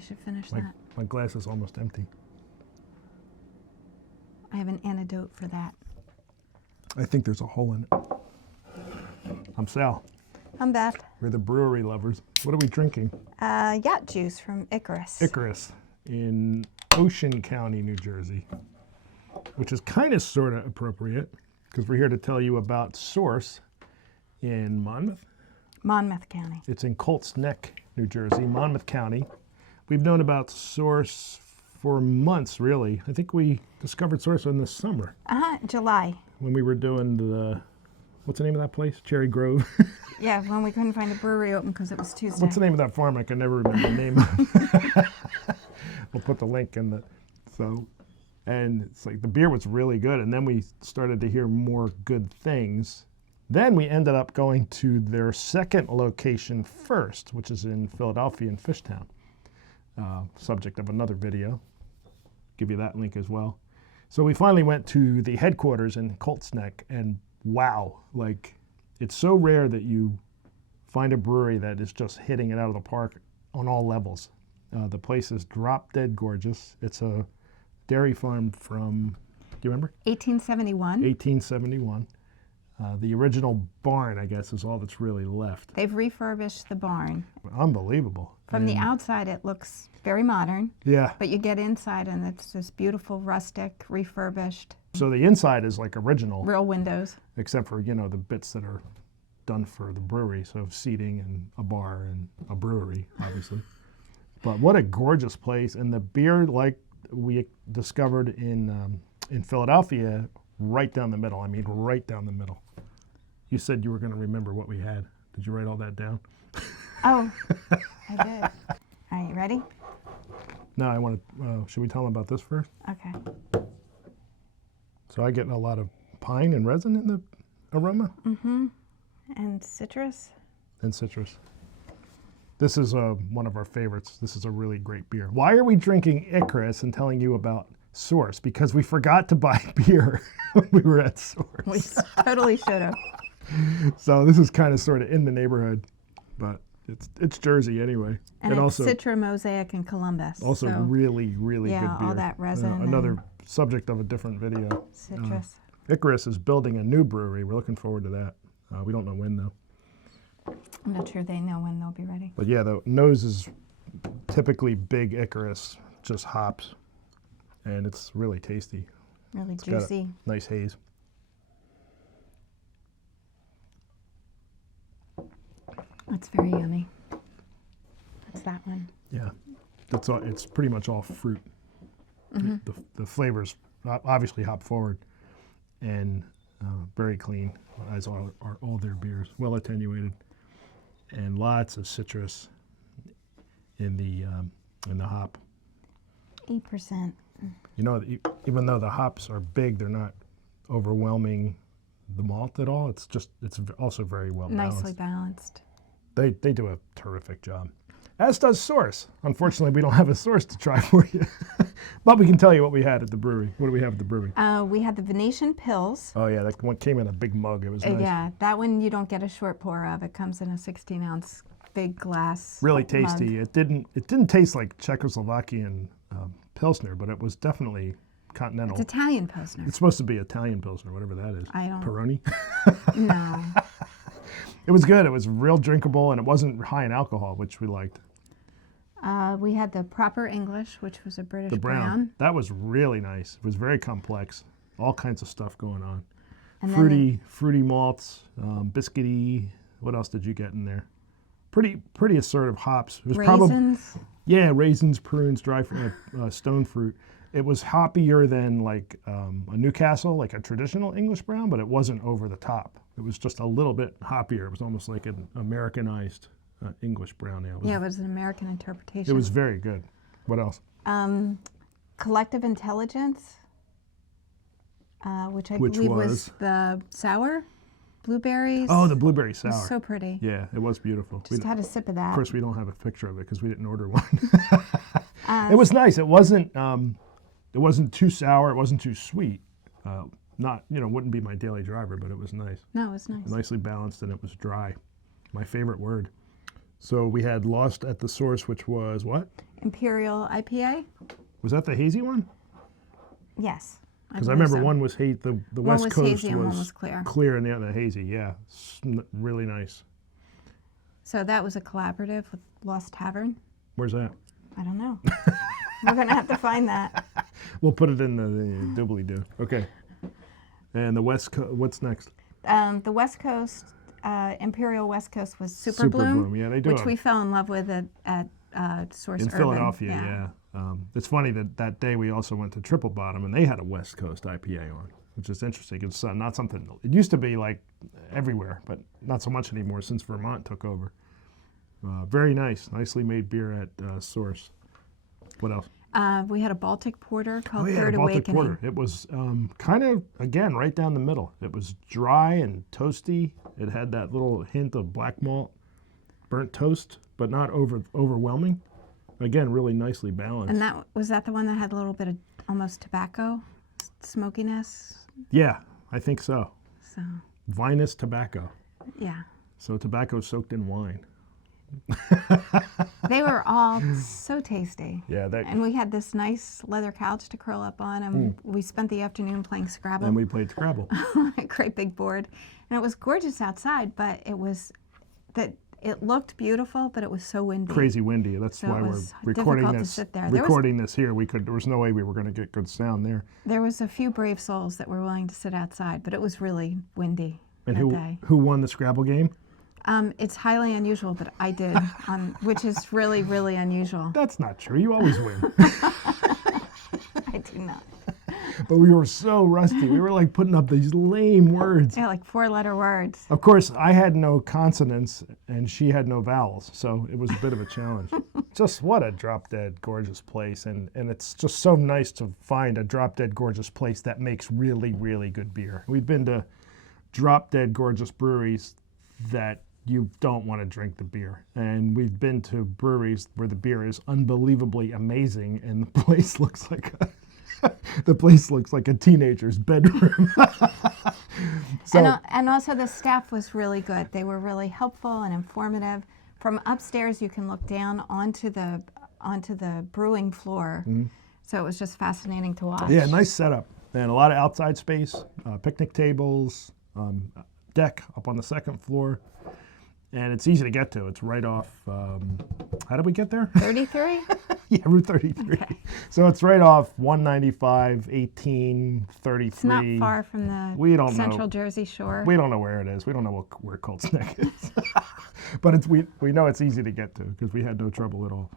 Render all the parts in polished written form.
You should finish that. My glass is almost empty. I have an antidote for that. I think there's a hole in it. I'm Sal. I'm Beth. We're the brewery lovers. What are we drinking? Yacht juice from Icarus. Icarus in Ocean County, New Jersey, which is kind of sort of appropriate because we're here to tell you about Source in Monmouth. Monmouth County. It's in Colt's Neck, New Jersey, Monmouth County. We've known about Source for months, really. I think we discovered Source in the summer. July. When we were doing the, what's the name of that place? Cherry Grove. Yeah, when we couldn't find a brewery open because it was Tuesday. What's the name of that farm? I can never remember the name of. We'll put the link in the, and it's like the beer was really good, and then we started to hear more good things. Then we ended up going to their second location first, which is in Philadelphia in Fishtown. Subject of another video. Give you that link as well. So we finally went to the headquarters in Colt's Neck, and wow, like it's so rare that you find a brewery that is just hitting it out of the park on all levels. The place is drop dead gorgeous. It's a dairy farm from, do you remember? 1871. 1871. The original barn, I guess, is all that's really left. They've refurbished the barn. Unbelievable. From the outside, it looks very modern. Yeah. But you get inside, and it's this beautiful, rustic, refurbished. So the inside is like original. Real windows. Except for, you know, the bits that are done for the brewery. So seating and a bar and a brewery, obviously. But what a gorgeous place. And the beer, like we discovered in Philadelphia, right down the middle. I mean, right down the middle. You said you were going to remember what we had. Did you write all that down? Oh, I did. All right, you ready? No, I want to, should we tell them about this first? Okay. So I get a lot of pine and resin in the aroma? Mm-hmm. And citrus? And citrus. This is one of our favorites. This is a really great beer. Why are we drinking Icarus and telling you about Source? Because we forgot to buy beer when we were at Source. We totally should have. So this is kind of sort of in the neighborhood, but it's Jersey anyway. And it's also Citra Mosaic in Columbus. Also so, really, really good beer. Yeah, all that resin. Another subject of a different video. Citrus. Icarus is building a new brewery. We're looking forward to that. We don't know when though. I'm not sure they know when they'll be ready. But yeah, the nose is typically big Icarus, just hops, and it's really tasty. Really It's juicy. got a nice haze. It's very yummy. That's that one. Yeah, it's pretty much all fruit. Mm-hmm. The flavors obviously hop forward, and very clean, as are all their beers. Well attenuated, and lots of citrus in the hop. 8%. You know, even though the hops are big, they're not overwhelming the malt at all. It's also very well balanced. Nicely balanced. They do a terrific job. As does Source. Unfortunately, we don't have a Source to try for you. But we can tell you what we had at the brewery. What do we have at the brewery? We had the Venetian Pils. Oh, yeah, that one came in a big mug. It was nice. Yeah, that one you don't get a short pour of. It comes in a 16-ounce big glass Really tasty. mug. It didn't taste like Czechoslovakian Pilsner, but it was definitely continental. It's Italian Pilsner. It's supposed to be Italian Pilsner, whatever that is. I don't... Peroni? No. It was good. It was real drinkable, and it wasn't high in alcohol, which we liked. We had the Proper English, which was a British The brown. That was really nice. It was very complex. All kinds of stuff going on. And Fruity malts, biscuity. What else did you get in there? Pretty assertive hops. It was raisins. Raisins, prunes, dry stone fruit. It was hoppier than like a Newcastle, like a traditional English brown, but it wasn't over the top. It was just a little bit hoppier. It was almost like an Americanized English brown ale. It was an American interpretation. It was very good. What else? Collective Intelligence, which I believe was the sour blueberries. Oh, the blueberry sour. It was so pretty. Yeah, it was beautiful. Just had a sip of that. Of course, we don't have a picture of it because we didn't order one. It was nice. It wasn't too sour. It wasn't too sweet. Wouldn't be my daily driver, but it was nice. No, it was nice. Nicely balanced, and it was dry. My favorite word. So we had Lost at the Source, which was what? Imperial IPA? Was that the hazy one? Yes. Because I believe remember so. one was the One West was Coast hazy and one was clear. Clear and the other hazy, yeah. Really nice. So that was a collaborative with Lost Tavern. Where's that? I don't know. We're going to have to find that. We'll put it in the doobly-doo. Okay. And the West Coast, what's next? The West Coast, Imperial West Coast was Super Bloom, yeah, they do which it we fell in love with at Source in Urban. Philadelphia, yeah. It's funny that day we also went to Triple Bottom, and they had a West Coast IPA on, which is interesting. It's not something, it used to be like everywhere, but not so much anymore since Vermont took over. Very nice, nicely made beer at Source. What else? We had a Baltic Porter called a Third Baltic Awakening. Porter. It was kind of, again, right down the middle. It was dry and toasty. It had that little hint of black malt, burnt toast, but not overwhelming. Again, really nicely balanced. And was that the one that had a little bit of almost tobacco smokiness? Yeah, I think so. So, Vinous tobacco. yeah. So tobacco soaked in wine. They were all so tasty. Yeah, And we had this nice leather couch to curl up on, and we spent the afternoon playing Scrabble. And we played Scrabble. A great big board. And it was gorgeous outside, but it looked beautiful, but it was so windy. Crazy windy. That's So why it we're was recording difficult to this. sit there. Recording this here, there was no way we were going to get good sound there. There was a few brave souls that were willing to sit outside, but it was really windy And that day. who won the Scrabble game? It's highly unusual, but I did, which is really, really unusual. That's not true. You always win. I do not. But we were so rusty. We were like putting up these lame words. Yeah, like 4-letter words. Of course, I had no consonants and she had no vowels, so it was a bit of a challenge. Just what a drop-dead gorgeous place, and it's just so nice to find a drop-dead gorgeous place that makes really, really good beer. We've been to drop-dead gorgeous breweries that you don't want to drink the beer. And we've been to breweries where the beer is unbelievably amazing and the place looks like a teenager's bedroom. And also the staff was really good. They were really helpful and informative. From upstairs, you can look down onto the brewing floor. Mm-hmm. So it was just fascinating to watch. Yeah, nice setup. And a lot of outside space, picnic tables, deck up on the second floor. And it's easy to get to. It's right off, how did we get there? 33? Yeah, Route 33. Okay. So it's right off 195, 18, 33. It's not far from the Central Jersey Shore. We don't know where it is. We don't know where Colt's Neck is. But we know it's easy to get to because we had no trouble at all.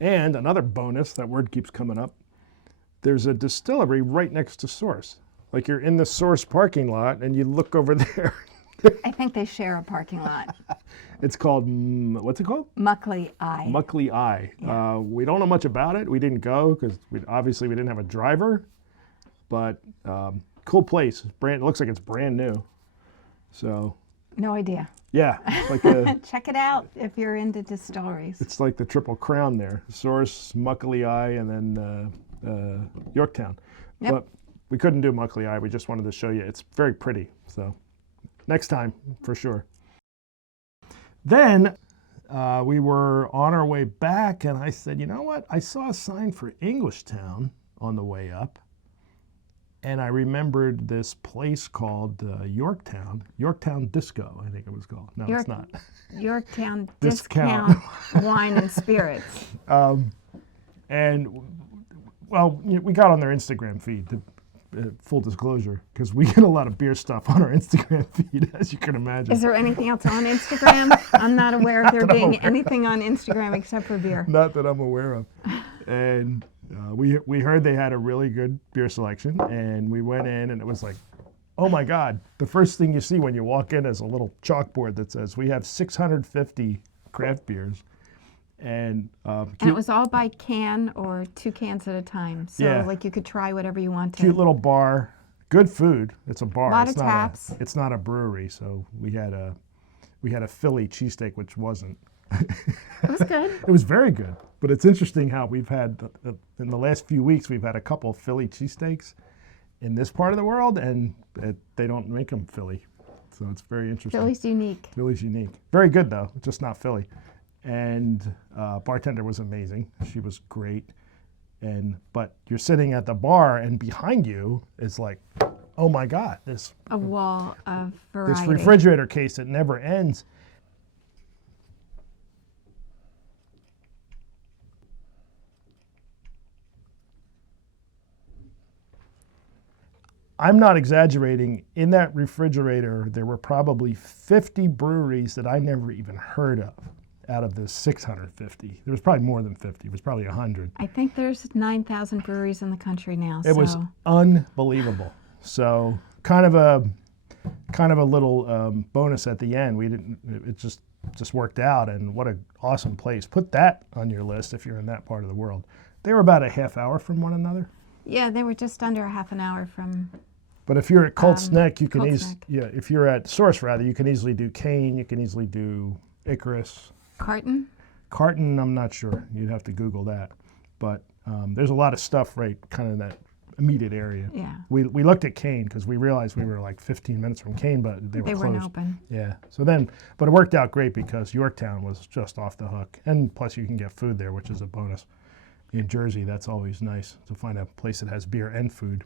And another bonus, that word keeps coming up, there's a distillery right next to Source. Like you're in the Source parking lot and you look over there. I think they share a parking lot. It's called, what's it called? Muckley Eye. Muckley Eye. Yeah. We don't know much about it. We didn't go because obviously we didn't have a driver. But cool place. It looks like it's brand new. So. No idea. Yeah. It's like check it out if you're into distilleries. It's like the Triple Crown there. Source, Muckley Eye, and then Yorktown. Yep. But we couldn't do Muckley Eye. We just wanted to show you. It's very pretty. So next time, for sure. Then we were on our way back, and I said, you know what? I saw a sign for Englishtown on the way up, and I remembered this place called Yorktown Disco, I think it was called. No, it's not. Yorktown Discount Wine and Spirits. And, well, we got on their Instagram feed, full disclosure, because we get a lot of beer stuff on our Instagram feed, as you can imagine. Is there anything else on Instagram? I'm not aware of there being anything on Instagram except for beer. Not that I'm aware of. And we heard they had a really good beer selection, and we went in, and it was like, oh my God. The first thing you see when you walk in is a little chalkboard that says, we have 650 craft beers. And it was all by can or 2 cans at a time. So yeah. Like you could try whatever you wanted. Cute little bar, good food. It's a bar. A lot of taps. It's not a brewery. So we had a Philly cheesesteak, which wasn't. It was good. It was very good. But it's interesting how we've had, in the last few weeks, we've had a couple of Philly cheesesteaks in this part of the world, and they don't make them Philly. So it's very interesting. Philly's unique. Philly's unique. Very good though, just not Philly. And bartender was amazing. She was great. But you're sitting at the bar, and behind you is like, oh my God, this A wall of variety. this refrigerator case that never ends. I'm not exaggerating. In that refrigerator, there were probably 50 breweries that I never even heard of out of the 650. There was probably more than 50. It was probably 100. I think there's 9,000 breweries in the country now. It was unbelievable. So kind of a little bonus at the end. It just worked out, and what an awesome place. Put that on your list if you're in that part of the world. They were about a half hour from one another. Yeah, they were just under a half an hour from. But if you're at Colt's Neck, you can Colt's Neck. yeah. If you're at Source, rather, you can easily do Cane. You can easily do Icarus. Carton, I'm not sure. You'd have to Google that. But there's a lot of stuff right kind of in that immediate area. Yeah. We looked at Cane because we realized we were like 15 minutes from Cane, but they were closed. weren't open. Yeah. So then, but it worked out great because Yorktown was just off the hook. And plus you can get food there, which is a bonus. In Jersey, that's always nice to find a place that has beer and food.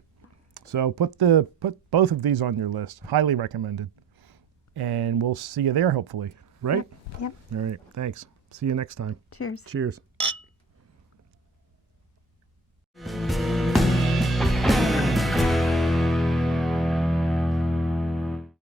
So put both of these on your list. Highly recommended. And we'll see you there, hopefully. Right? Yep. All right. Thanks. See you next time. Cheers. Cheers.